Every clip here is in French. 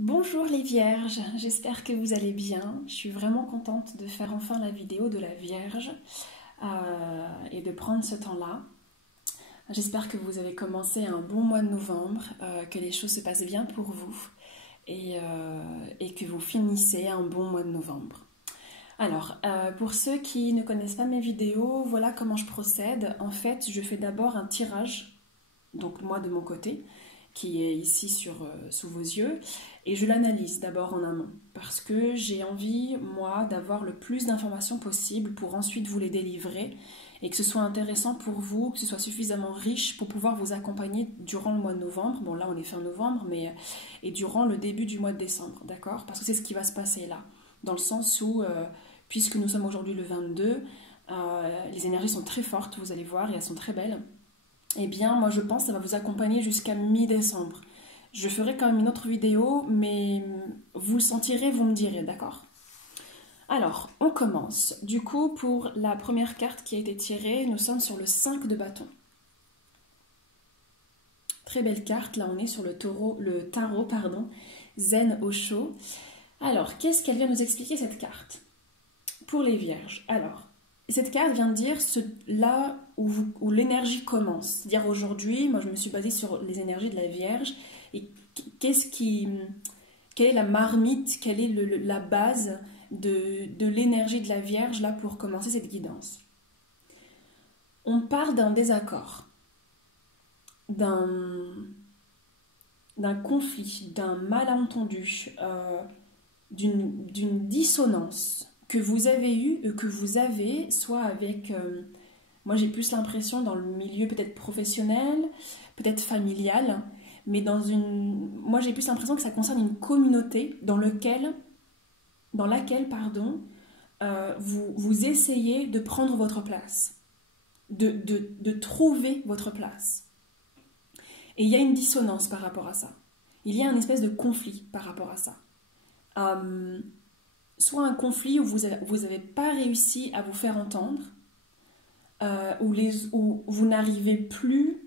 Bonjour les vierges, j'espère que vous allez bien. Je suis vraiment contente de faire enfin la vidéo de la Vierge et de prendre ce temps-là. J'espère que vous avez commencé un bon mois de novembre, que les choses se passent bien pour vous et que vous finissez un bon mois de novembre. Alors, pour ceux qui ne connaissent pas mes vidéos, voilà comment je procède. En fait, je fais d'abord un tirage, donc moi de mon côté, qui est ici sous vos yeux, et je l'analyse d'abord en amont, parce que j'ai envie, moi, d'avoir le plus d'informations possible pour ensuite vous les délivrer, et que ce soit intéressant pour vous, que ce soit suffisamment riche pour pouvoir vous accompagner durant le mois de novembre, bon là on est fin novembre, et durant le début du mois de décembre, d'accord? Parce que c'est ce qui va se passer là, dans le sens où, puisque nous sommes aujourd'hui le 22, les énergies sont très fortes, vous allez voir, et elles sont très belles. Eh bien, moi je pense que ça va vous accompagner jusqu'à mi-décembre. Je ferai quand même une autre vidéo, mais vous le sentirez, vous me direz, d'accord? Alors, on commence. Du coup, pour la première carte qui a été tirée, nous sommes sur le 5 de bâton. Très belle carte, là on est sur le tarot, Zen Osho. Alors, qu'est-ce qu'elle vient nous expliquer cette carte? Pour les vierges, alors, cette carte vient de dire là où l'énergie commence. C'est-à-dire aujourd'hui, moi je me suis basée sur les énergies de la Vierge. Et quelle est la marmite, quelle est la base de l'énergie de la Vierge là pour commencer cette guidance? On parle d'un désaccord, d'un conflit, d'un malentendu, d'une dissonance que vous avez que vous avez, soit avec, moi j'ai plus l'impression dans le milieu peut-être professionnel, peut-être familial, mais moi j'ai plus l'impression que ça concerne une communauté dans laquelle, vous essayez de prendre votre place, de trouver votre place. Et il y a une dissonance par rapport à ça. Il y a une espèce de conflit par rapport à ça. Soit un conflit où vous n'avez pas réussi à vous faire entendre, où vous n'arrivez plus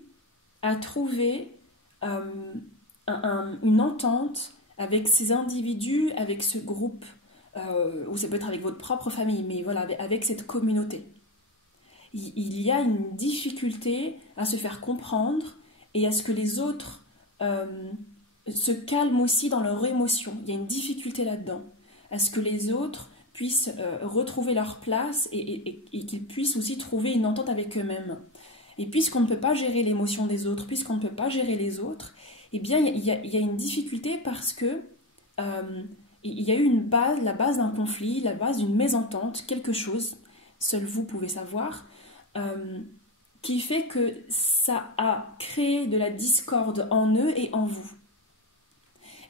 à trouver une entente avec ces individus, avec ce groupe, ou ça peut être avec votre propre famille, mais voilà, avec cette communauté. Il y a une difficulté à se faire comprendre et à ce que les autres se calment aussi dans leurs émotions. Il y a une difficulté là-dedans. À ce que les autres puissent retrouver leur place et qu'ils puissent aussi trouver une entente avec eux-mêmes. Et puisqu'on ne peut pas gérer l'émotion des autres, puisqu'on ne peut pas gérer les autres, eh bien il y a une difficulté parce que il y a eu la base d'un conflit, la base d'une mésentente, quelque chose, seul vous pouvez savoir, qui fait que ça a créé de la discorde en eux et en vous.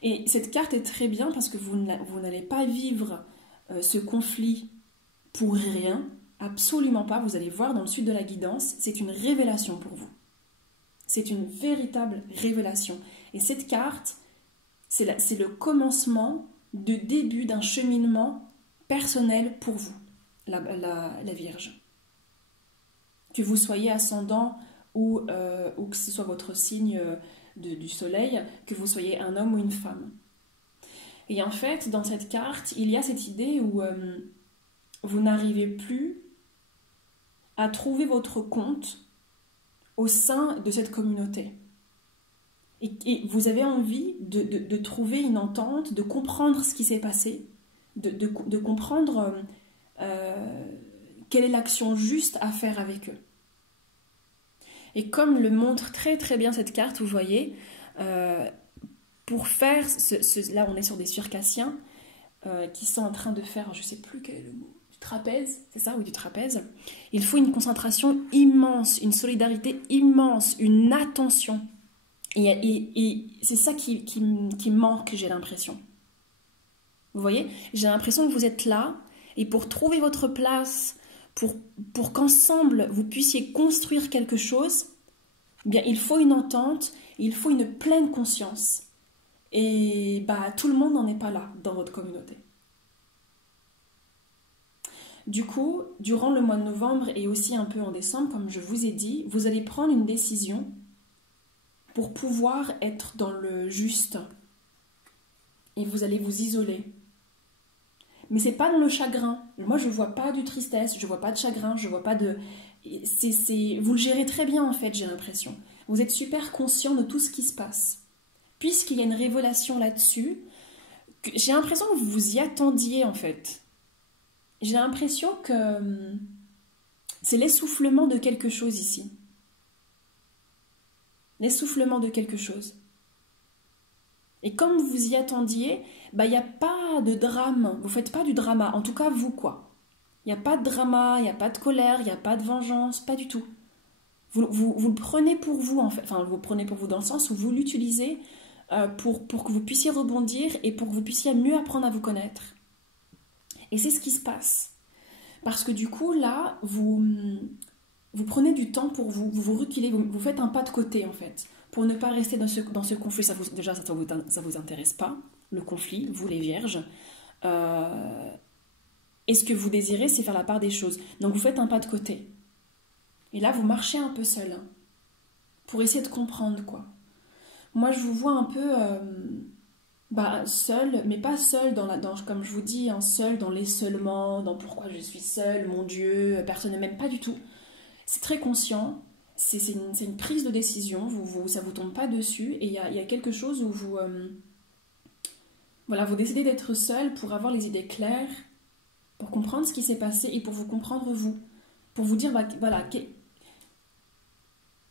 Et cette carte est très bien parce que vous n'allez pas vivre ce conflit pour rien, absolument pas. Vous allez voir dans le suite de la guidance, c'est une révélation pour vous. C'est une véritable révélation. Et cette carte, c'est le commencement de début d'un cheminement personnel pour vous, la Vierge. Que vous soyez ascendant ou que ce soit votre signe du soleil, que vous soyez un homme ou une femme. Et en fait, dans cette carte, il y a cette idée où vous n'arrivez plus à trouver votre compte au sein de cette communauté. Et vous avez envie de trouver une entente, de comprendre ce qui s'est passé, de comprendre quelle est l'action juste à faire avec eux. Et comme le montre très très bien cette carte, vous voyez, pour faire, là on est sur des circassiens qui sont en train de faire, je ne sais plus quel est le mot, du trapèze, c'est ça, oui, du trapèze. Il faut une concentration immense, une solidarité immense, une attention. Et c'est ça qui manque, j'ai l'impression. Vous voyez, j'ai l'impression que vous êtes là, et pour trouver votre place, pour qu'ensemble vous puissiez construire quelque chose, eh bien, il faut une entente, il faut une pleine conscience. Et tout le monde n'en est pas là dans votre communauté. Du coup, durant le mois de novembre et aussi un peu en décembre, comme je vous ai dit, vous allez prendre une décision pour pouvoir être dans le juste et vous allez vous isoler. Mais c'est pas dans le chagrin. Moi, je vois pas de tristesse, je vois pas de chagrin, je vois pas de... Vous le gérez très bien, en fait, j'ai l'impression. Vous êtes super conscient de tout ce qui se passe. Puisqu'il y a une révélation là-dessus, j'ai l'impression que vous vous y attendiez, en fait. J'ai l'impression que c'est l'essoufflement de quelque chose ici. L'essoufflement de quelque chose. Et comme vous y attendiez, bah, il n'y a pas de drame. Vous ne faites pas du drama. En tout cas, vous, quoi. Il n'y a pas de drama, il n'y a pas de colère, il n'y a pas de vengeance, pas du tout. Vous le prenez pour vous, en fait. Enfin, vous le prenez pour vous dans le sens où vous l'utilisez pour que vous puissiez rebondir et pour que vous puissiez mieux apprendre à vous connaître. Et c'est ce qui se passe. Parce que du coup, là, vous prenez du temps pour vous, vous reculez, vous faites un pas de côté, en fait, pour ne pas rester dans ce conflit. Déjà, ça vous intéresse pas, le conflit, vous les vierges. Et ce que vous désirez, c'est faire la part des choses. Donc, vous faites un pas de côté. Et là, vous marchez un peu seul, hein, pour essayer de comprendre, quoi. Moi, je vous vois un peu seul, mais pas seul comme je vous dis, hein, seul dans l'essolement, dans pourquoi je suis seule, mon Dieu, personne ne m'aime, pas du tout. C'est très conscient, c'est une prise de décision, ça ne vous tombe pas dessus, et il y a quelque chose où vous décidez d'être seul pour avoir les idées claires, pour comprendre ce qui s'est passé et pour vous comprendre vous. Pour vous dire,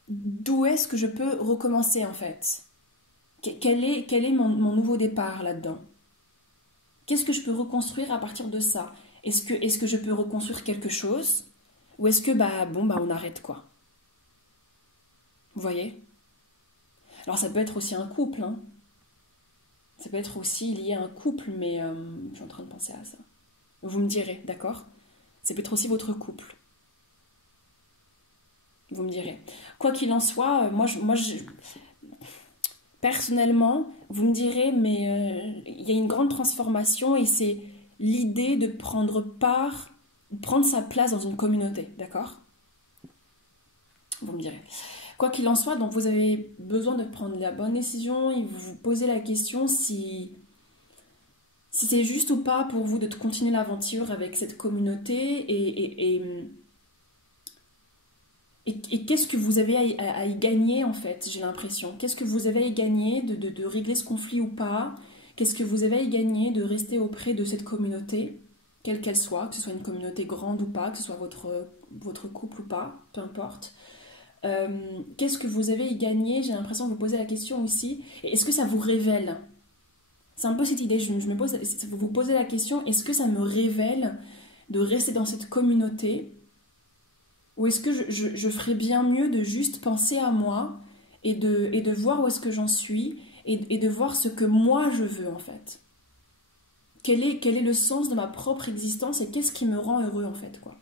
d'où est-ce que je peux recommencer en fait ? Quel est mon nouveau départ là-dedans ? Qu'est-ce que je peux reconstruire à partir de ça ? Est-ce que je peux reconstruire quelque chose ? Ou est-ce que, on arrête quoi ? Vous voyez ? Alors ça peut être aussi un couple, hein. Ça peut être aussi lié à un couple, mais je suis en train de penser à ça. Vous me direz, d'accord ? Ça peut être aussi votre couple. Vous me direz. Quoi qu'il en soit, personnellement, vous me direz, mais il y a une grande transformation et c'est l'idée de prendre sa place dans une communauté, d'accord ? Vous me direz. Quoi qu'il en soit, donc vous avez besoin de prendre la bonne décision et vous vous posez la question si c'est juste ou pas pour vous de continuer l'aventure avec cette communauté et qu'est-ce que vous avez à y gagner en fait, j'ai l'impression. Qu'est-ce que vous avez à y gagner de régler ce conflit ou pas ? Qu'est-ce que vous avez à y gagner de rester auprès de cette communauté, quelle qu'elle soit, que ce soit une communauté grande ou pas, que ce soit votre couple ou pas, peu importe. Qu'est-ce que vous avez à y gagner ? J'ai l'impression de vous poser la question aussi. Et est-ce que ça vous révèle ? C'est un peu cette idée, vous posez la question, est-ce que ça me révèle de rester dans cette communauté ? Ou est-ce que je ferais bien mieux de juste penser à moi et de voir où est-ce que j'en suis et de voir ce que moi je veux en fait ? Quel est le sens de ma propre existence et qu'est-ce qui me rend heureux en fait, quoi ?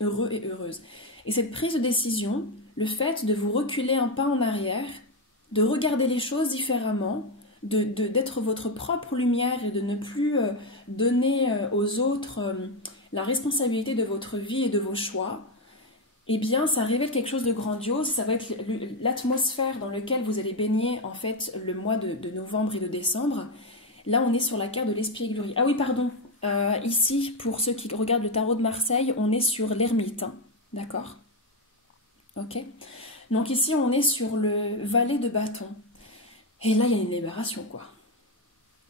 Heureux et heureuse. Et cette prise de décision, le fait de vous reculer un pas en arrière, de regarder les choses différemment, d'être votre propre lumière et de ne plus donner aux autres la responsabilité de votre vie et de vos choix, eh bien ça révèle quelque chose de grandiose. Ça va être l'atmosphère dans laquelle vous allez baigner en fait le mois de novembre et de décembre. Là on est sur la carte de l'espièglerie. Ah oui pardon, ici pour ceux qui regardent le tarot de Marseille, on est sur l'ermite, hein. D'accord ? Ok. Donc ici on est sur le valet de bâton. Et là il y a une libération quoi.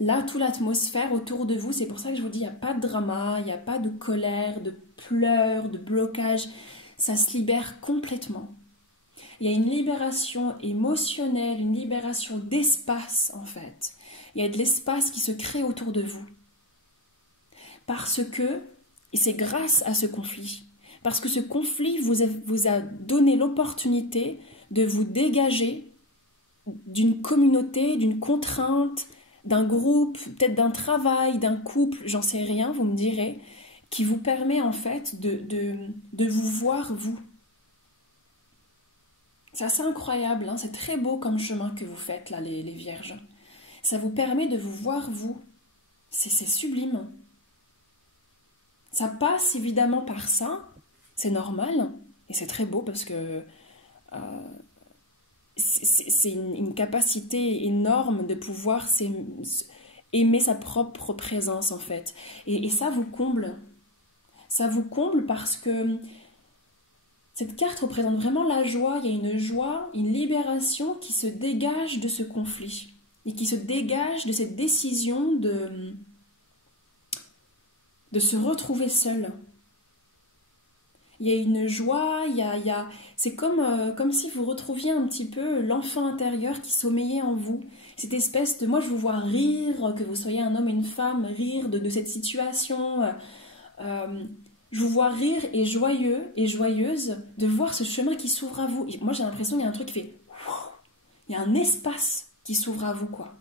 Là, toute l'atmosphère autour de vous, c'est pour ça que je vous dis, il n'y a pas de drama, il n'y a pas de colère, de pleurs, de blocage. Ça se libère complètement. Il y a une libération émotionnelle, une libération d'espace en fait. Il y a de l'espace qui se crée autour de vous. Parce que, et c'est grâce à ce conflit, parce que ce conflit vous a donné l'opportunité de vous dégager d'une communauté, d'une contrainte, d'un groupe, peut-être d'un travail, d'un couple, j'en sais rien, vous me direz, qui vous permet en fait de vous voir vous. C'est assez incroyable, hein, c'est très beau comme chemin que vous faites là, les vierges. Ça vous permet de vous voir vous. C'est sublime. Ça passe évidemment par ça, c'est normal, et c'est très beau parce que c'est une capacité énorme de pouvoir aimer sa propre présence en fait. Et ça vous comble. Ça vous comble parce que cette carte représente vraiment la joie. Il y a une joie, une libération qui se dégage de ce conflit et qui se dégage de cette décision de se retrouver seul. Il y a une joie, c'est comme si vous retrouviez un petit peu l'enfant intérieur qui sommeillait en vous. Cette espèce de... Moi, je vous vois rire, que vous soyez un homme et une femme, rire de cette situation. Je vous vois rire et joyeux et joyeuse de voir ce chemin qui s'ouvre à vous. Et moi, j'ai l'impression qu'il y a un truc qui fait... Il y a un espace qui s'ouvre à vous, quoi.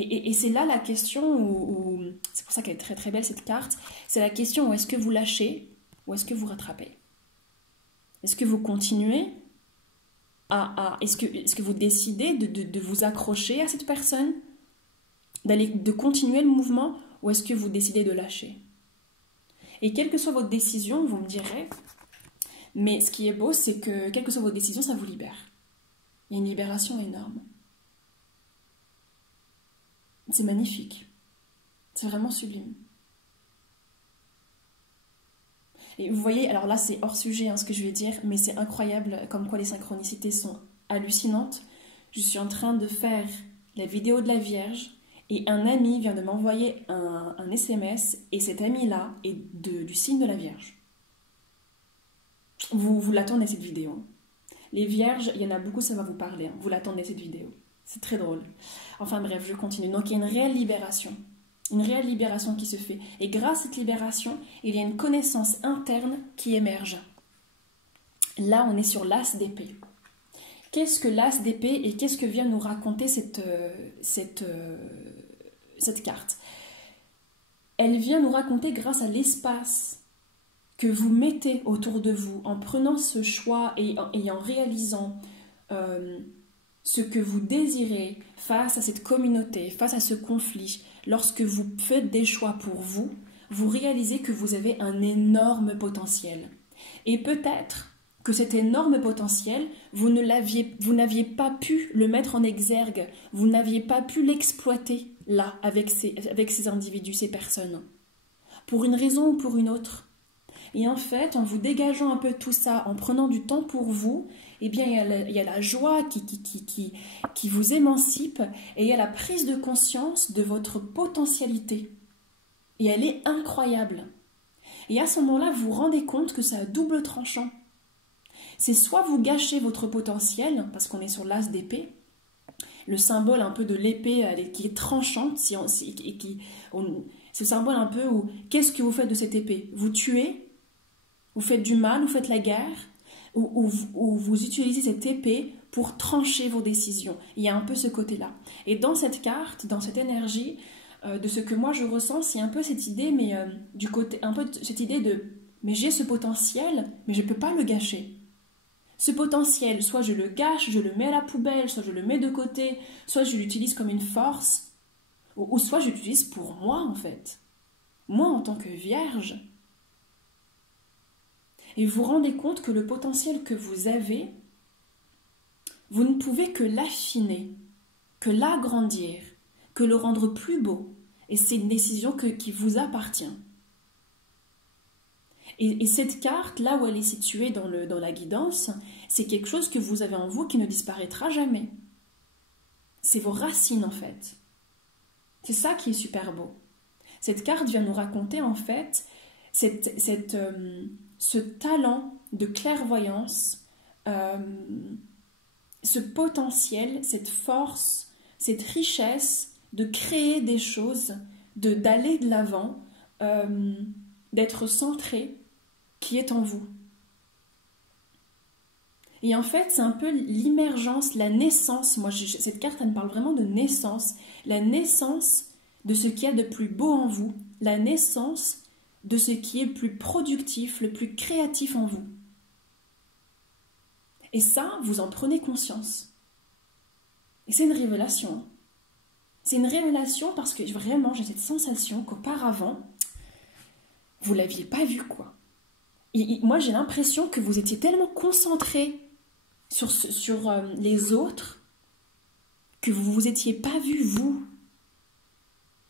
Et c'est là la question où c'est pour ça qu'elle est très très belle cette carte, c'est la question où est-ce que vous lâchez ou est-ce que vous rattrapez? Est-ce que vous continuez est-ce que vous décidez de vous accrocher à cette personne, de continuer le mouvement, ou est-ce que vous décidez de lâcher? Et quelle que soit votre décision, vous me direz, mais ce qui est beau, c'est que quelle que soit votre décision, ça vous libère. Il y a une libération énorme. C'est magnifique. C'est vraiment sublime. Et vous voyez, alors là c'est hors sujet ce que je vais dire, mais c'est incroyable comme quoi les synchronicités sont hallucinantes. Je suis en train de faire la vidéo de la Vierge et un ami vient de m'envoyer un SMS et cet ami-là est du signe de la Vierge. Vous l'attendez cette vidéo. Les Vierges, il y en a beaucoup, ça va vous parler. Vous l'attendez cette vidéo. C'est très drôle. Enfin bref, je continue. Donc il y a une réelle libération qui se fait. Et grâce à cette libération, il y a une connaissance interne qui émerge. Là, on est sur l'as d'épée. Qu'est-ce que l'as d'épée et qu'est-ce que vient nous raconter cette carte? Elle vient nous raconter grâce à l'espace que vous mettez autour de vous en prenant ce choix et en réalisant ce que vous désirez face à cette communauté, face à ce conflit. Lorsque vous faites des choix pour vous, vous réalisez que vous avez un énorme potentiel. Et peut-être que cet énorme potentiel, vous n'aviez pas pu le mettre en exergue, vous n'aviez pas pu l'exploiter là, avec ces individus, ces personnes, pour une raison ou pour une autre. Et en fait, en vous dégageant un peu tout ça, en prenant du temps pour vous, eh bien, il y a la joie qui vous émancipe et il y a la prise de conscience de votre potentialité. Et elle est incroyable. Et à ce moment-là, vous vous rendez compte que c'est à double tranchant. C'est soit vous gâchez votre potentiel, parce qu'on est sur l'as d'épée, le symbole un peu de l'épée qui est tranchante, ce symbole un peu où, qu'est-ce que vous faites de cette épée? Vous tuez? Vous faites du mal, vous faites la guerre, ou vous utilisez cette épée pour trancher vos décisions. Il y a un peu ce côté-là. Et dans cette carte, dans cette énergie, de ce que moi je ressens, c'est un peu cette idée, mais du côté, un peu cette idée de, mais j'ai ce potentiel, mais je ne peux pas le gâcher. Ce potentiel, soit je le gâche, je le mets à la poubelle, soit je le mets de côté, soit je l'utilise comme une force, ou soit je l'utilise pour moi en fait. Moi en tant que vierge. Et vous vous rendez compte que le potentiel que vous avez, vous ne pouvez que l'affiner, que l'agrandir, que le rendre plus beau. Et c'est une décision qui vous appartient. Et cette carte, là où elle est située dans la guidance, c'est quelque chose que vous avez en vous qui ne disparaîtra jamais. C'est vos racines en fait. C'est ça qui est super beau. Cette carte vient nous raconter en fait ce talent de clairvoyance, ce potentiel, cette force, cette richesse de créer des choses, d'aller de l'avant, d'être centré, qui est en vous. Et en fait, c'est un peu l'immergence, la naissance. Moi, cette carte, elle me parle vraiment de naissance. La naissance de ce qu'il y a de plus beau en vous. La naissance de ce qui est le plus productif, le plus créatif en vous. Et ça, vous en prenez conscience. Et c'est une révélation. C'est une révélation parce que vraiment, j'ai cette sensation qu'auparavant, vous ne l'aviez pas vu, quoi. Moi, j'ai l'impression que vous étiez tellement concentré sur les autres que vous vous étiez pas vu, vous.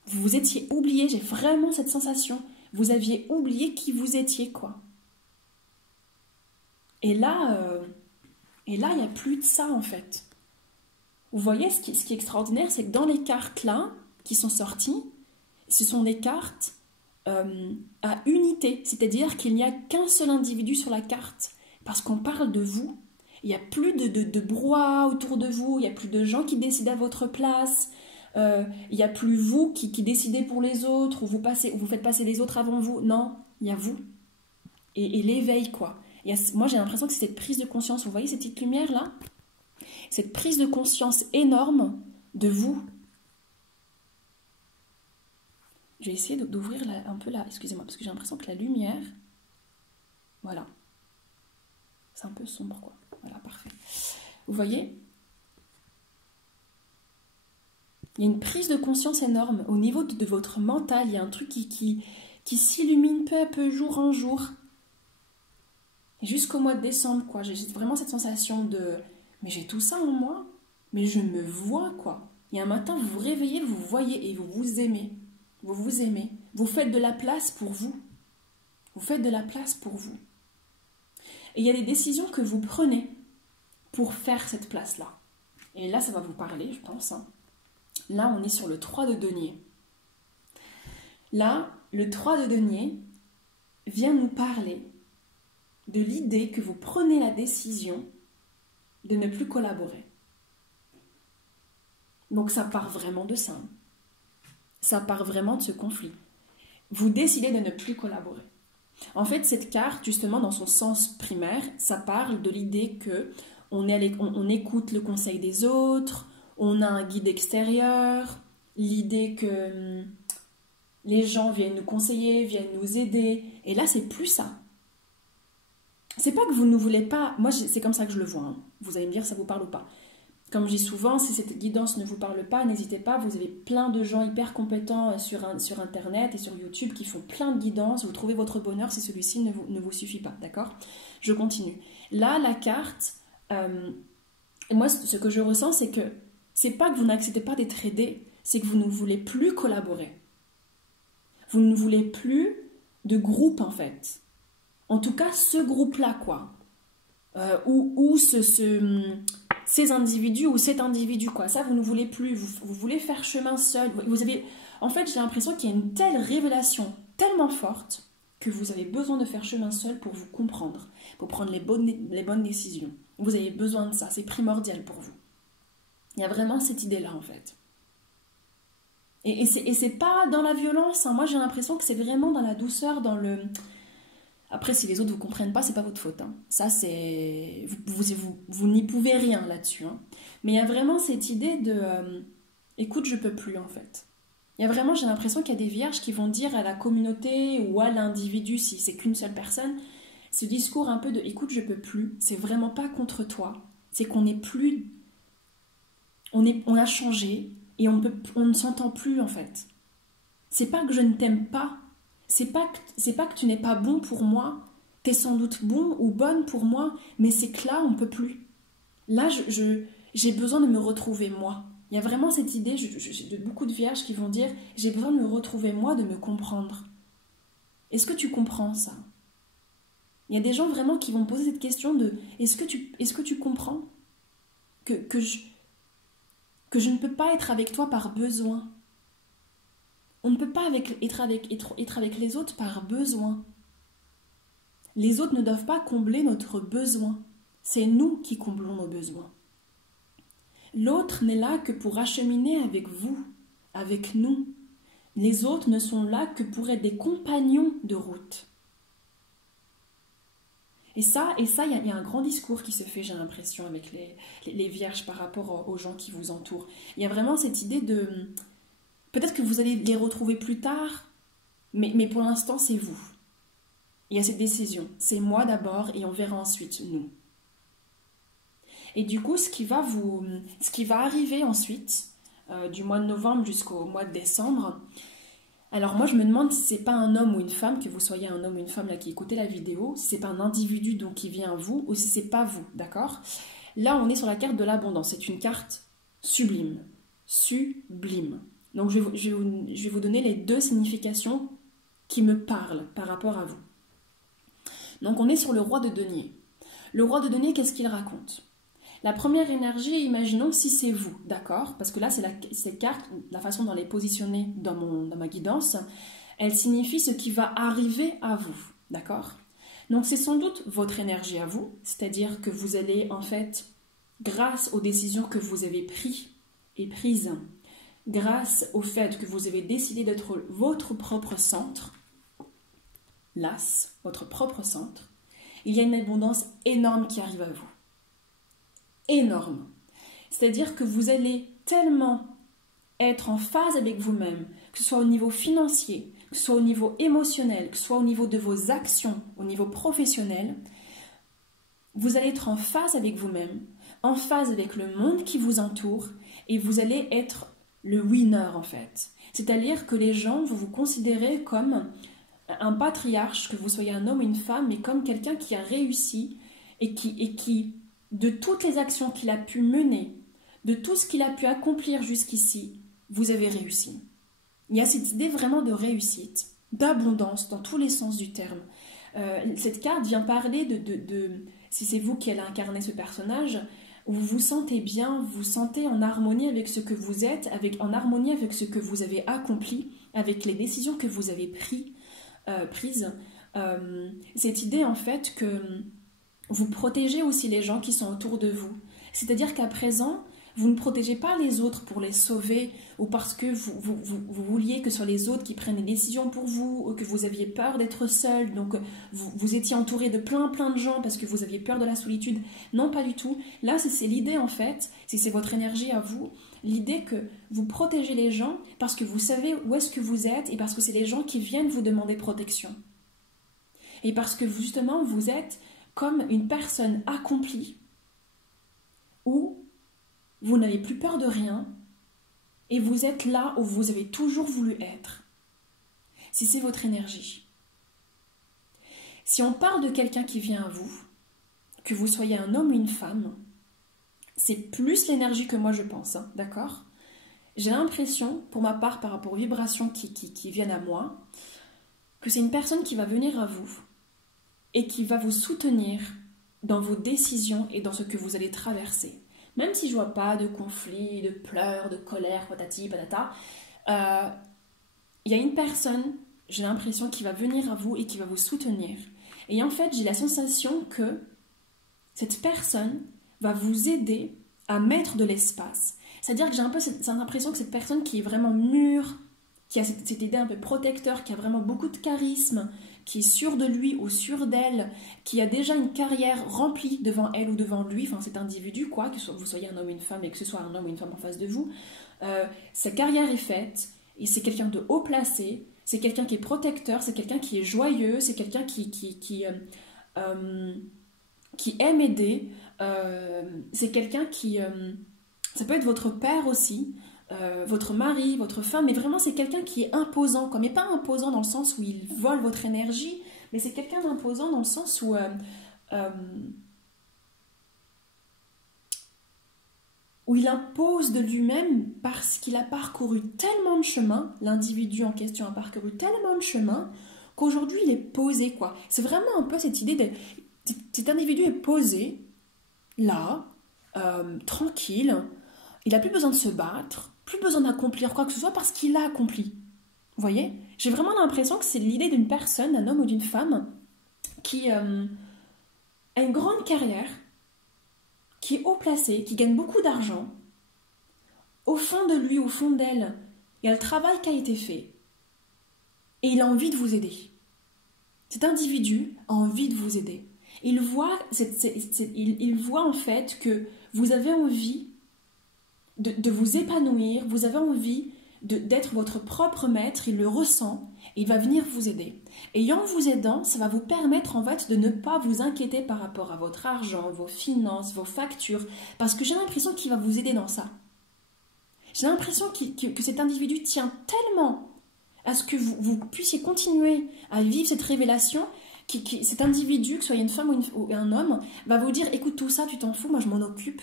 Vous vous étiez oublié, j'ai vraiment cette sensation. Vous aviez oublié qui vous étiez, quoi. Et là, il n'y a plus de ça, en fait. Vous voyez, ce qui est extraordinaire, c'est que dans les cartes, là, qui sont sorties, ce sont des cartes à unité. C'est-à-dire qu'il n'y a qu'un seul individu sur la carte. Parce qu'on parle de vous. Il n'y a plus de brouhaha autour de vous. Il n'y a plus de gens qui décident à votre place. Il n'y a plus vous qui décidez pour les autres. Ou vous faites passer les autres avant vous. Non, il y a vous. Et l'éveil, quoi. Moi, j'ai l'impression que c'est cette prise de conscience. Vous voyez cette petite lumière, là? Cette prise de conscience énorme de vous. Je vais essayer d'ouvrir un peu là, excusez-moi, parce que j'ai l'impression que la lumière, voilà, c'est un peu sombre, quoi. Voilà, parfait. Vous voyez? Il y a une prise de conscience énorme. Au niveau de votre mental, il y a un truc qui s'illumine peu à peu, jour en jour. Et jusqu'au mois de décembre, quoi, j'ai vraiment cette sensation de... Mais j'ai tout ça en moi, mais je me vois, quoi. Et un matin, vous vous réveillez, vous vous voyez et vous vous aimez. Vous vous aimez. Vous faites de la place pour vous. Vous faites de la place pour vous. Et il y a des décisions que vous prenez pour faire cette place-là. Et là, ça va vous parler, je pense. Hein. Là, on est sur le 3 de denier. Là, le 3 de denier vient nous parler de l'idée que vous prenez la décision de ne plus collaborer. Donc ça part vraiment de ça. Ça part vraiment de ce conflit. Vous décidez de ne plus collaborer. En fait, cette carte, justement, dans son sens primaire, ça parle de l'idée que on écoute le conseil des autres, on a un guide extérieur, l'idée que les gens viennent nous conseiller, viennent nous aider. Et là, c'est plus ça. C'est pas que vous ne voulez pas... Moi, c'est comme ça que je le vois. Hein. Vous allez me dire, ça vous parle ou pas. Comme je dis souvent, si cette guidance ne vous parle pas, n'hésitez pas. Vous avez plein de gens hyper compétents sur Internet et sur YouTube qui font plein de guidances. Vous trouvez votre bonheur si celui-ci ne vous suffit pas. D'accord? Je continue. Là, la carte... moi, ce que je ressens, c'est que c'est pas que vous n'acceptez pas d'être aidé, c'est que vous ne voulez plus collaborer. Vous ne voulez plus de groupe, en fait. En tout cas, ce groupe-là, quoi. Ou ces individus ou cet individu, quoi. Ça, vous ne voulez plus. Vous voulez faire chemin seul. En fait, j'ai l'impression qu'il y a une telle révélation tellement forte que vous avez besoin de faire chemin seul pour vous comprendre, pour prendre les bonnes décisions. Vous avez besoin de ça. C'est primordial pour vous. Il y a vraiment cette idée-là, en fait. Et c'est pas dans la violence. Hein. Moi, j'ai l'impression que c'est vraiment dans la douceur, dans le... Après, si les autres ne vous comprennent pas, c'est pas votre faute. Hein. Ça, c'est... Vous n'y pouvez rien là-dessus. Hein. Mais il y a vraiment cette idée de... écoute, je peux plus, en fait. Il y a vraiment, j'ai l'impression qu'il y a des vierges qui vont dire à la communauté ou à l'individu, si c'est qu'une seule personne, ce discours un peu de écoute, je peux plus. C'est vraiment pas contre toi. C'est qu'on n'est plus... On a changé et on ne s'entend plus, en fait. C'est pas que je ne t'aime pas. C'est pas que tu n'es pas bon pour moi, tu es sans doute bon ou bonne pour moi, mais c'est que là, on ne peut plus. Là, j'ai besoin de me retrouver moi. Il y a vraiment cette idée de beaucoup de vierges qui vont dire « j'ai besoin de me retrouver moi, de me comprendre ». Est-ce que tu comprends ça? Il y a des gens vraiment qui vont poser cette question de « est-ce que tu comprends que je ne peux pas être avec toi par besoin ?» On ne peut pas être avec les autres par besoin. Les autres ne doivent pas combler notre besoin. C'est nous qui comblons nos besoins. L'autre n'est là que pour acheminer avec vous, avec nous. Les autres ne sont là que pour être des compagnons de route. Et ça, il y a un grand discours qui se fait, j'ai l'impression, avec les vierges par rapport aux gens qui vous entourent. Il y a vraiment cette idée de... Peut-être que vous allez les retrouver plus tard, mais pour l'instant, c'est vous. Il y a cette décision. C'est moi d'abord et on verra ensuite nous. Et du coup, ce qui va arriver ensuite, du mois de novembre jusqu'au mois de décembre, Alors moi je me demande si c'est pas un homme ou une femme, que vous soyez un homme ou une femme là qui écoutez la vidéo, si c'est pas un individu donc qui vient à vous ou si c'est pas vous, d'accord? Là on est sur la carte de l'abondance, c'est une carte sublime, sublime. Donc je vais vous donner les deux significations qui me parlent par rapport à vous. Donc on est sur le roi de denier. Le roi de denier, qu'est-ce qu'il raconte? La première énergie, imaginons si c'est vous, d'accord? Parce que là, cette carte, la façon dont elle est positionnée dans ma guidance, elle signifie ce qui va arriver à vous, d'accord? Donc c'est sans doute votre énergie à vous, c'est-à-dire que vous allez en fait, grâce aux décisions que vous avez prises, grâce au fait que vous avez décidé d'être votre propre centre, l'as, votre propre centre, il y a une abondance énorme qui arrive à vous. Énorme. C'est-à-dire que vous allez tellement être en phase avec vous-même, que ce soit au niveau financier, que ce soit au niveau émotionnel, que ce soit au niveau de vos actions, au niveau professionnel, vous allez être en phase avec vous-même, en phase avec le monde qui vous entoure, et vous allez être le winner en fait. C'est-à-dire que les gens vont vous considérer comme un patriarche, que vous soyez un homme ou une femme, mais comme quelqu'un qui a réussi et qui de toutes les actions qu'il a pu mener, de tout ce qu'il a pu accomplir jusqu'ici, vous avez réussi. Il y a cette idée vraiment de réussite, d'abondance dans tous les sens du terme. Cette carte vient parler si c'est vous qui allez incarner ce personnage, vous vous sentez bien, vous vous sentez en harmonie avec ce que vous êtes, en harmonie avec ce que vous avez accompli, avec les décisions que vous avez prises. Cette idée en fait que vous protégez aussi les gens qui sont autour de vous. C'est-à-dire qu'à présent, vous ne protégez pas les autres pour les sauver ou parce que vous vouliez que ce soit les autres qui prennent les décisions pour vous ou que vous aviez peur d'être seul, donc vous étiez entouré de plein de gens parce que vous aviez peur de la solitude. Non, pas du tout. Là, c'est l'idée en fait, c'est votre énergie à vous, l'idée que vous protégez les gens parce que vous savez où est-ce que vous êtes et parce que c'est les gens qui viennent vous demander protection. Et parce que justement, vous êtes comme une personne accomplie où vous n'avez plus peur de rien et vous êtes là où vous avez toujours voulu être. Si c'est votre énergie. Si on parle de quelqu'un qui vient à vous, que vous soyez un homme ou une femme, c'est plus l'énergie que moi je pense, hein, d'accord? J'ai l'impression, pour ma part, par rapport aux vibrations qui viennent à moi, que c'est une personne qui va venir à vous et qui va vous soutenir dans vos décisions et dans ce que vous allez traverser. Même si je ne vois pas de conflit, de pleurs, de colère, patati, patata, il y a une personne, j'ai l'impression, qui va venir à vous et qui va vous soutenir. Et en fait, j'ai la sensation que cette personne va vous aider à mettre de l'espace. C'est-à-dire que j'ai un peu l'impression que cette personne qui est vraiment mûre, qui a cette idée un peu protecteur, qui a vraiment beaucoup de charisme, qui est sûr de lui ou sûr d'elle, qui a déjà une carrière remplie devant elle ou devant lui, enfin cet individu, quoi, que vous soyez un homme ou une femme et que ce soit un homme ou une femme en face de vous, sa carrière est faite, et c'est quelqu'un de haut placé, c'est quelqu'un qui est protecteur, c'est quelqu'un qui est joyeux, c'est quelqu'un qui aime aider, c'est quelqu'un qui... ça peut être votre père aussi, votre mari, votre femme, mais vraiment c'est quelqu'un qui est imposant, mais pas imposant dans le sens où il vole votre énergie, mais c'est quelqu'un d'imposant dans le sens où il impose de lui-même parce qu'il a parcouru tellement de chemin, l'individu en question a parcouru tellement de chemin qu'aujourd'hui il est posé, quoi. C'est vraiment un peu cette idée de... Cet individu est posé, là, tranquille, il n'a plus besoin de se battre, plus besoin d'accomplir quoi que ce soit parce qu'il l'a accompli. Vous voyez? J'ai vraiment l'impression que c'est l'idée d'une personne, d'un homme ou d'une femme, qui a une grande carrière, qui est haut placé, qui gagne beaucoup d'argent. Au fond de lui, au fond d'elle, il y a le travail qui a été fait. Et il a envie de vous aider. Cet individu a envie de vous aider. Il voit en fait que vous avez envie de vous épanouir, vous avez envie d'être votre propre maître, il le ressent, et il va venir vous aider. Et en vous aidant, ça va vous permettre en fait de ne pas vous inquiéter par rapport à votre argent, vos finances, vos factures, parce que j'ai l'impression qu'il va vous aider dans ça. J'ai l'impression que cet individu tient tellement à ce que vous puissiez continuer à vivre cette révélation, cet individu, que ce soit une femme ou un homme, va vous dire, écoute, tout ça, tu t'en fous, moi je m'en occupe.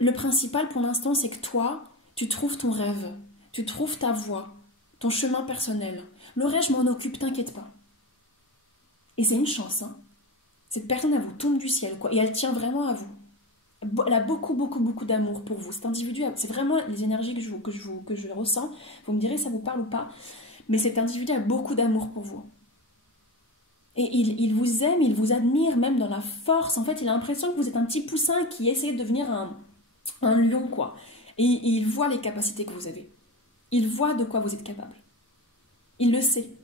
Le principal pour l'instant, c'est que toi, tu trouves ton rêve, tu trouves ta voie, ton chemin personnel. Le reste, je m'en occupe, t'inquiète pas. Et c'est une chance, hein. Cette personne, elle vous tombe du ciel, quoi, et elle tient vraiment à vous. Elle a beaucoup, beaucoup, beaucoup d'amour pour vous. Cet individu, c'est vraiment les énergies que je ressens. Vous me direz, ça vous parle ou pas. Mais cet individu a beaucoup d'amour pour vous. Et il vous aime, il vous admire, même dans la force. En fait, il a l'impression que vous êtes un petit poussin qui essaie de devenir un lion, quoi. Et il voit les capacités que vous avez. Il voit de quoi vous êtes capable. Il le sait.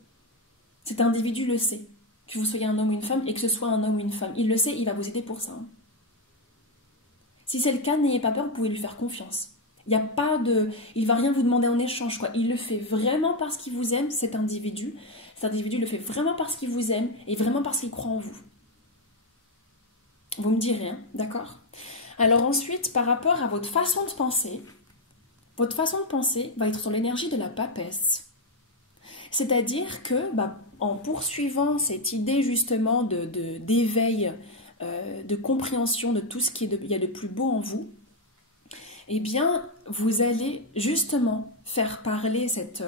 Cet individu le sait. Que vous soyez un homme ou une femme, et que ce soit un homme ou une femme. Il le sait, il va vous aider pour ça. Hein. Si c'est le cas, n'ayez pas peur, vous pouvez lui faire confiance. Il ne va rien vous demander en échange, quoi. Il le fait vraiment parce qu'il vous aime, cet individu. Cet individu le fait vraiment parce qu'il vous aime et vraiment parce qu'il croit en vous. Vous me direz, hein, d'accord? Alors ensuite, par rapport à votre façon de penser va être sur l'énergie de la papesse. C'est-à-dire que, en poursuivant cette idée justement d'éveil, de compréhension de tout ce qu'il y a de plus beau en vous, eh bien, vous allez justement faire parler cette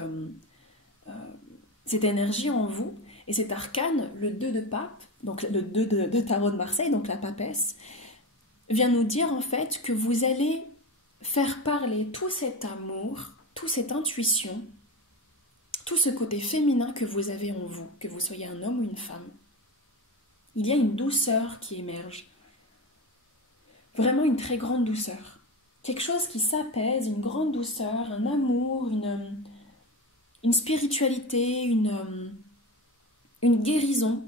énergie en vous, et cet arcane, le 2 de pape, donc le 2 de tarot de Marseille, donc la papesse, vient nous dire en fait que vous allez faire parler tout cet amour, toute cette intuition, tout ce côté féminin que vous avez en vous, que vous soyez un homme ou une femme. Il y a une douceur qui émerge, vraiment une très grande douceur. Quelque chose qui s'apaise, une grande douceur, un amour, une spiritualité, une guérison,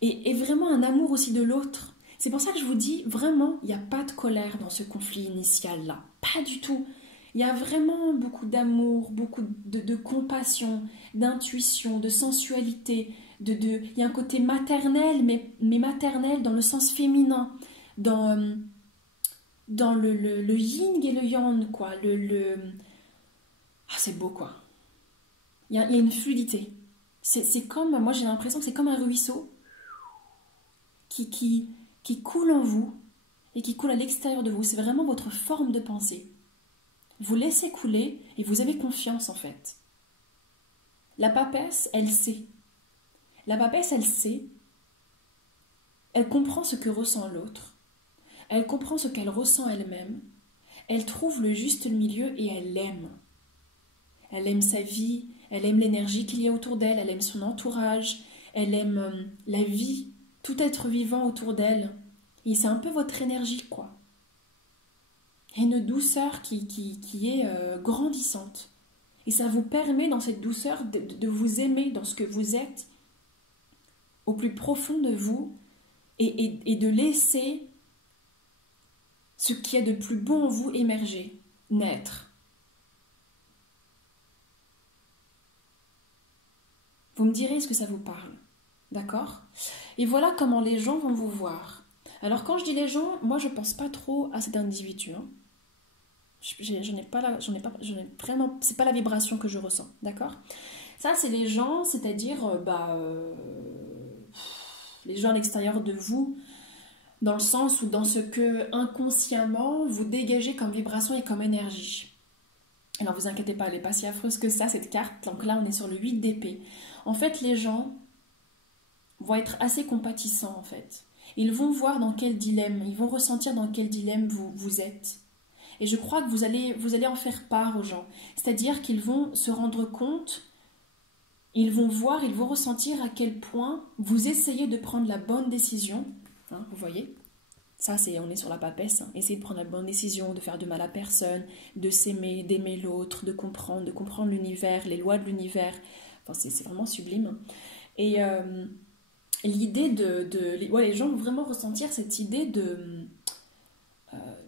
et vraiment un amour aussi de l'autre. C'est pour ça que je vous dis, vraiment, il n'y a pas de colère dans ce conflit initial-là. Pas du tout. Il y a vraiment beaucoup d'amour, beaucoup de compassion, d'intuition, de sensualité. Il y a un côté maternel, mais maternel dans le sens féminin, dans le yin et le yang, quoi. Ah, c'est beau, quoi. Il y a une fluidité. C'est comme, moi j'ai l'impression que c'est comme un ruisseau qui coule en vous et qui coule à l'extérieur de vous. C'est vraiment votre forme de pensée. Vous laissez couler et vous avez confiance en fait. La papesse, elle sait. La papesse, elle sait. Elle comprend ce que ressent l'autre. Elle comprend ce qu'elle ressent elle-même. Elle trouve le juste milieu et elle l'aime. Elle aime sa vie, elle aime l'énergie qu'il y a autour d'elle, elle aime son entourage, elle aime la vie, tout être vivant autour d'elle. Et c'est un peu votre énergie, quoi. Et une douceur qui est grandissante. Et ça vous permet, dans cette douceur, de vous aimer dans ce que vous êtes, au plus profond de vous, et de laisser ce qu'il y a de plus beau en vous émerger, naître. Vous me direz ce que ça vous parle, d'accord? Et voilà comment les gens vont vous voir. Alors quand je dis les gens, moi je pense pas trop à cet individu. Hein. Vraiment, c'est pas la vibration que je ressens, d'accord? Ça c'est les gens, c'est-à-dire les gens à l'extérieur de vous, dans le sens où dans ce que inconsciemment vous dégagez comme vibration et comme énergie. Alors vous inquiétez pas, elle n'est pas si affreuse que ça cette carte. Donc là on est sur le 8 d'épée. En fait les gens vont être assez compatissants en fait. Ils vont voir dans quel dilemme, ils vont ressentir dans quel dilemme vous êtes. Et je crois que vous allez en faire part aux gens. C'est-à-dire qu'ils vont se rendre compte, ils vont voir, ils vont ressentir à quel point vous essayez de prendre la bonne décision. Hein, vous voyez ? Ça, on est sur la papesse. Hein. Essayez de prendre la bonne décision, de faire de mal à personne, de s'aimer, d'aimer l'autre, de comprendre l'univers, les lois de l'univers. Enfin, c'est vraiment sublime. Et l'idée les gens vont vraiment ressentir cette idée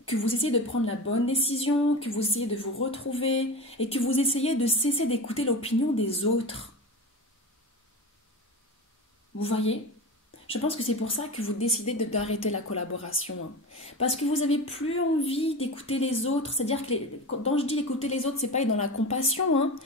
que vous essayez de prendre la bonne décision, que vous essayez de vous retrouver et que vous essayez de cesser d'écouter l'opinion des autres. Vous voyez ? Je pense que c'est pour ça que vous décidez d'arrêter la collaboration. Hein. Parce que vous n'avez plus envie d'écouter les autres. C'est-à-dire que quand je dis écouter les autres, c'est pas être dans la compassion. Hein.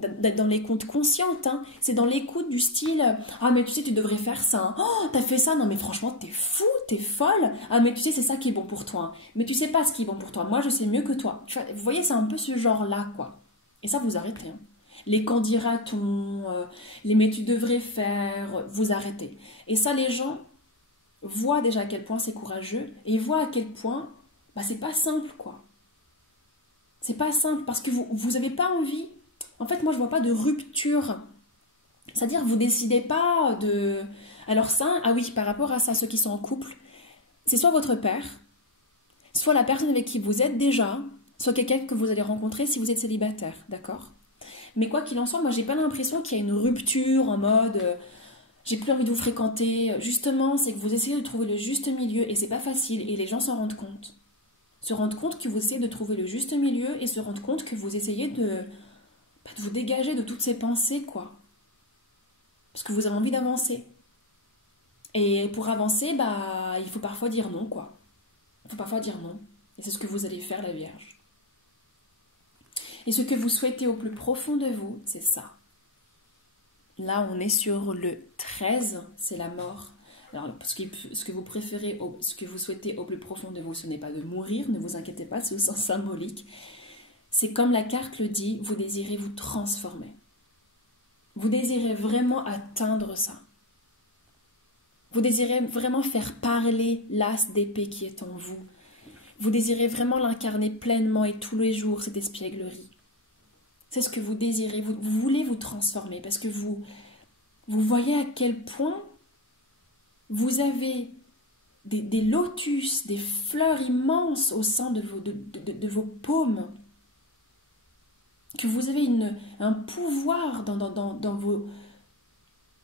d'être dans l'écoute consciente. Hein. C'est dans l'écoute du style « Ah mais tu sais, tu devrais faire ça. Hein. Oh, t'as fait ça. Non mais franchement, t'es fou, t'es folle. Ah mais tu sais, c'est ça qui est bon pour toi. Hein. Mais tu sais pas ce qui est bon pour toi. Moi, je sais mieux que toi. » Vous voyez, c'est un peu ce genre-là, quoi. Et ça, vous arrêtez. Hein. Les qu'en dira-t-on, les mais tu devrais faire, vous arrêtez. Et ça, les gens voient déjà à quel point c'est courageux et voient à quel point c'est pas simple, quoi. C'est pas simple parce que vous avez pas envie. En fait, moi, je vois pas de rupture. C'est-à-dire, vous décidez pas de. Alors, ça, ah oui, par rapport à ça, ceux qui sont en couple, c'est soit votre père, soit la personne avec qui vous êtes déjà, soit quelqu'un que vous allez rencontrer si vous êtes célibataire, d'accord ? Mais quoi qu'il en soit, moi, j'ai pas l'impression qu'il y a une rupture en mode. J'ai plus envie de vous fréquenter. Justement, c'est que vous essayez de trouver le juste milieu et c'est pas facile et les gens s'en rendent compte. Se rendre compte que vous essayez de trouver le juste milieu et se rendre compte que vous essayez de vous dégager de toutes ces pensées, quoi. Parce que vous avez envie d'avancer. Et pour avancer, il faut parfois dire non, quoi. Il faut parfois dire non. Et c'est ce que vous allez faire, la Vierge. Et ce que vous souhaitez au plus profond de vous, c'est ça. Là, on est sur le 13, c'est la mort. Alors, ce que vous préférez, ce que vous souhaitez au plus profond de vous, ce n'est pas de mourir, ne vous inquiétez pas, c'est au sens symbolique. C'est comme la carte le dit, vous désirez vous transformer. Vous désirez vraiment atteindre ça. Vous désirez vraiment faire parler l'as d'épée qui est en vous. Vous désirez vraiment l'incarner pleinement et tous les jours, cette espièglerie. C'est ce que vous désirez, vous voulez vous transformer parce que vous voyez à quel point vous avez des lotus, des fleurs immenses au sein de vos paumes, que vous avez un pouvoir dans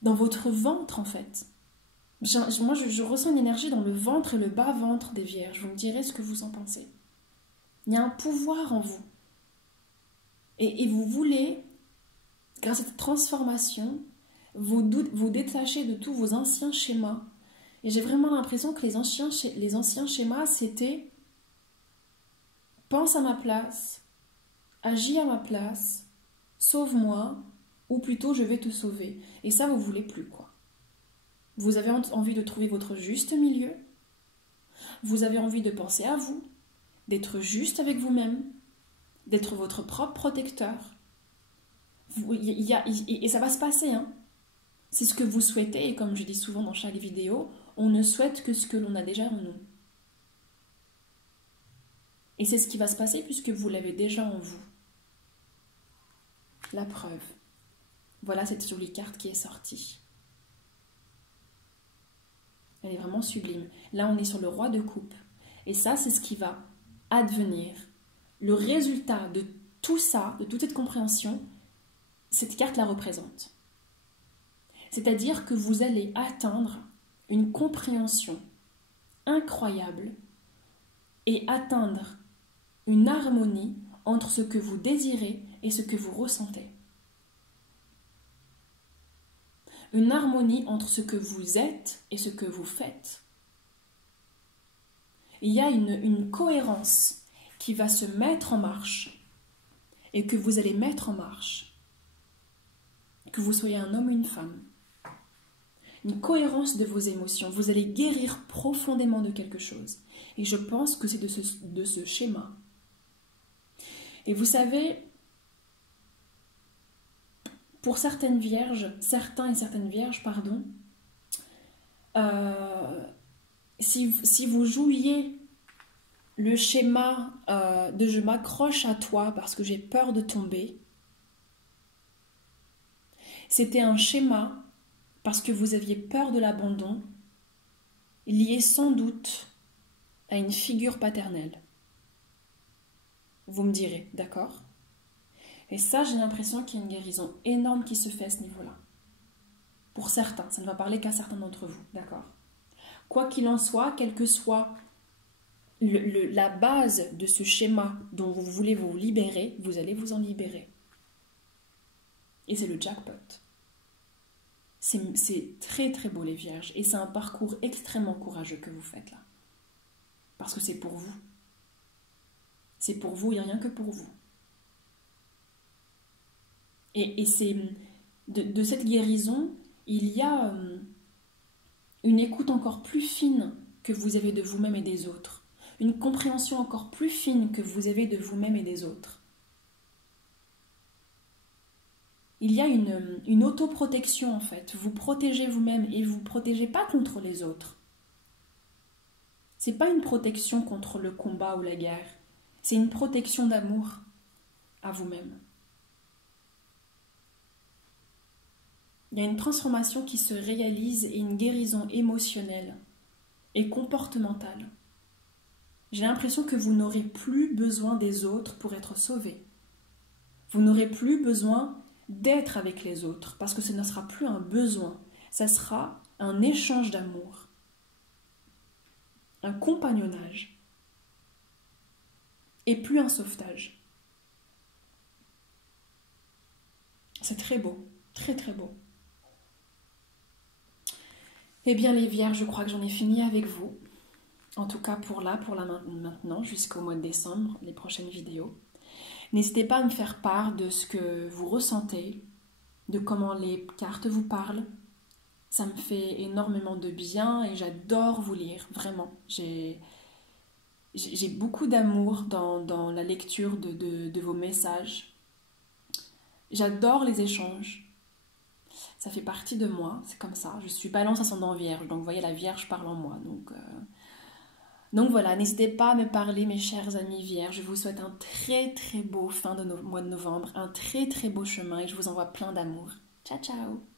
votre ventre en fait. Moi je ressens une énergie dans le ventre et le bas-ventre des Vierges, vous me direz ce que vous en pensez. Il y a un pouvoir en vous. Et vous voulez, grâce à cette transformation, vous détacher de tous vos anciens schémas. Et j'ai vraiment l'impression que les anciens schémas, c'était pense à ma place, agis à ma place, sauve-moi, ou plutôt je vais te sauver. Et ça, vous voulez plus, quoi. Vous avez envie de trouver votre juste milieu, vous avez envie de penser à vous, d'être juste avec vous-même, d'être votre propre protecteur. Et ça va se passer, hein. C'est ce que vous souhaitez, et comme je dis souvent dans chaque vidéo, on ne souhaite que ce que l'on a déjà en nous. Et c'est ce qui va se passer puisque vous l'avez déjà en vous. La preuve. Voilà cette jolie carte qui est sortie. Elle est vraiment sublime. Là, on est sur le roi de coupe. Et ça, c'est ce qui va advenir. Le résultat de tout ça, de toute cette compréhension, cette carte la représente. C'est-à-dire que vous allez atteindre une compréhension incroyable et atteindre une harmonie entre ce que vous désirez et ce que vous ressentez. Une harmonie entre ce que vous êtes et ce que vous faites. Il y a une cohérence qui va se mettre en marche et que vous allez mettre en marche. Que vous soyez un homme ou une femme. Une cohérence de vos émotions. Vous allez guérir profondément de quelque chose. Et je pense que c'est de ce schéma. Et vous savez, pour certains et certaines vierges, si vous jouiez le schéma de je m'accroche à toi parce que j'ai peur de tomber, c'était un schéma parce que vous aviez peur de l'abandon, lié sans doute à une figure paternelle. Vous me direz, d'accord ? Et ça, j'ai l'impression qu'il y a une guérison énorme qui se fait à ce niveau-là. Pour certains, ça ne va parler qu'à certains d'entre vous, d'accord ? Quoi qu'il en soit, quelle que soit la base de ce schéma dont vous voulez vous libérer, vous allez vous en libérer. Et c'est le jackpot. C'est très très beau les vierges et c'est un parcours extrêmement courageux que vous faites là. Parce que c'est pour vous. C'est pour vous et rien que pour vous. Et c'est de cette guérison, il y a une écoute encore plus fine que vous avez de vous-même et des autres. Une compréhension encore plus fine que vous avez de vous-même et des autres. Il y a une autoprotection en fait. Vous protégez vous-même et vous ne protégez pas contre les autres. C'est pas une protection contre le combat ou la guerre. C'est une protection d'amour à vous-même. Il y a une transformation qui se réalise et une guérison émotionnelle et comportementale. J'ai l'impression que vous n'aurez plus besoin des autres pour être sauvé. Vous n'aurez plus besoin d'être avec les autres parce que ce ne sera plus un besoin, ça sera un échange d'amour, un compagnonnage et plus un sauvetage. C'est très beau, très très beau. Eh bien les vierges, je crois que j'en ai fini avec vous. En tout cas pour maintenant, jusqu'au mois de décembre, les prochaines vidéos. N'hésitez pas à me faire part de ce que vous ressentez, de comment les cartes vous parlent. Ça me fait énormément de bien et j'adore vous lire, vraiment. J'ai beaucoup d'amour dans la lecture de vos messages. J'adore les échanges. Ça fait partie de moi, c'est comme ça. Je suis Balance ascendant Vierge, donc vous voyez, la Vierge parle en moi. Donc voilà, n'hésitez pas à me parler, mes chers amis vierges. Je vous souhaite un très très beau fin de mois de novembre, un très très beau chemin et je vous envoie plein d'amour. Ciao ciao!